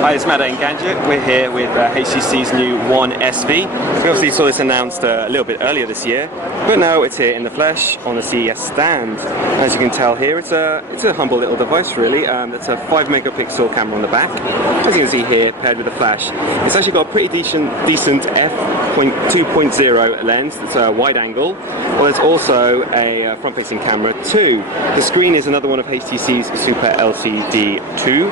Hi, it's More Engadget. We're here with HTC's new One SV. We obviously saw this announced a little bit earlier this year, but now it's here in the flesh on the CES stand. As you can tell here, it's a humble little device really. It's a 5 megapixel camera on the back. As you can see here, paired with the flash, it's actually got a pretty decent f2.0 lens. It's a wide angle. Well, there's also a front-facing camera too. The screen is another one of HTC's Super LCD 2,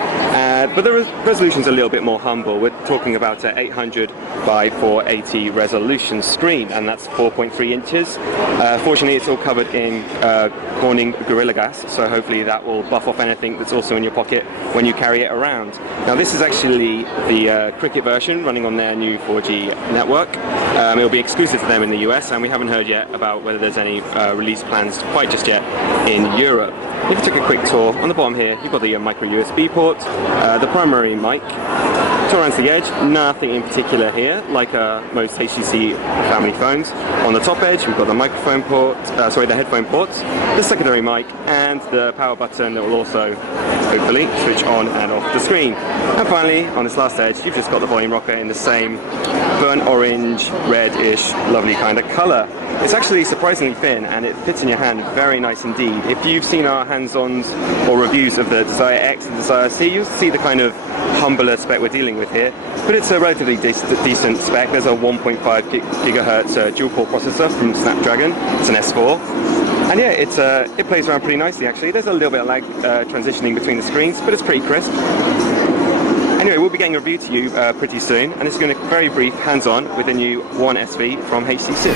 but the resolution's a little bit more humble. We're talking about an 800 by 480 resolution screen, and that's 4.3 inches. Fortunately, it's all covered in Corning Gorilla Glass, so hopefully that will buff off anything that's also in your pocket when you carry it around. Now, this is actually the Cricket version running on their new 4G network. It'll be exclusive to them in the US, and we haven't heard yet about whether there's any release plans quite just yet in Europe. If you took a quick tour, on the bottom here, you've got the micro USB port, the primary mic. Tour around to the edge, nothing in particular here, like most HTC family phones. On the top edge, we've got the microphone port, the headphone ports, the secondary mic, and the power button that will also, hopefully, switch on and off the screen. And finally, on this last edge, you've just got the volume rocker in the same burnt orange, red-ish, lovely kind of colour. It's actually surprisingly thin, and it fits in your hand very nice indeed. If you've seen our hands-ons or reviews of the Desire X and Desire C, you'll see the kind of humbler spec we're dealing with here, but it's a relatively decent spec. There's a 1.5 gigahertz dual-core processor from Snapdragon. It's an S4. And yeah, it plays around pretty nicely actually. There's a little bit of lag transitioning between the screens, but it's pretty crisp. Anyway, we'll be getting a review to you pretty soon, and it's going to be very brief, hands-on with the new One SV from HTC.